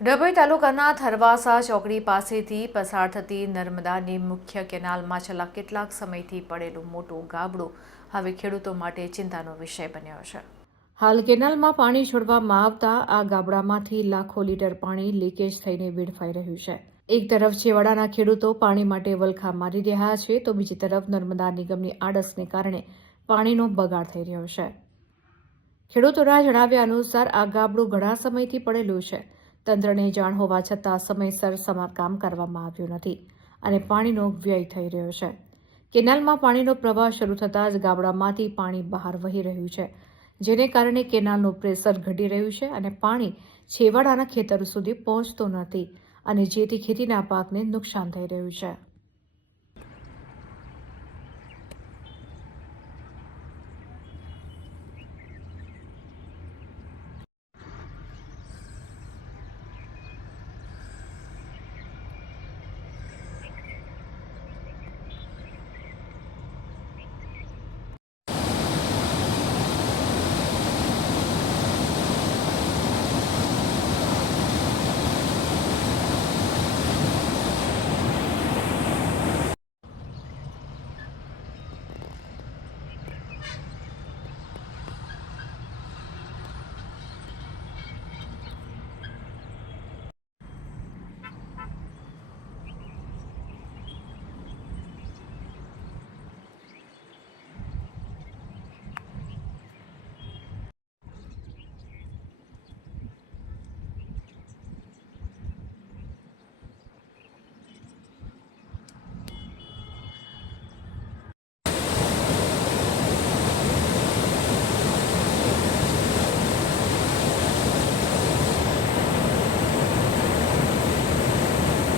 ડભોઈ તાલુકાના થરવાસા ચોકડી પાસેથી પસાર થતી નર્મદાની મુખ્ય કેનાલમાં છેલ્લા કેટલાક સમયથી પડેલું મોટું ગાબડું હવે ખેડૂતો માટે ચિંતાનો વિષય બન્યો છે. હાલ કેનાલમાં પાણી છોડવામાં આવતા આ ગાબડામાંથી લાખો લીટર પાણી લીકેજ થઈને વેડફાઈ રહ્યું છે. એક તરફ છેવાડાના ખેડૂતો પાણી માટે વલખા મારી રહ્યા છે, તો બીજી તરફ નર્મદા નિગમની આડસને કારણે પાણીનો બગાડ થઈ રહ્યો છે. ખેડૂતોના જણાવ્યા અનુસાર આ ગાબડું ઘણા સમયથી પડેલું છે. તંત્રને જાણ હોવા છતાં સમયસર સમારકામ કરવામાં આવ્યું નથી અને પાણીનો વ્યય થઈ રહ્યો છે. કેનાલમાં પાણીનો પ્રવાહ શરૂ થતાં જ ગાબડામાંથી પાણી બહાર વહી રહ્યું છે, જેને કારણે કેનાલનું પ્રેશર ઘટી રહ્યું છે અને પાણી છેવાડાના ખેતરો સુધી પહોંચતું નથી અને જેથી ખેતીના પાકને નુકસાન થઈ રહ્યું છે.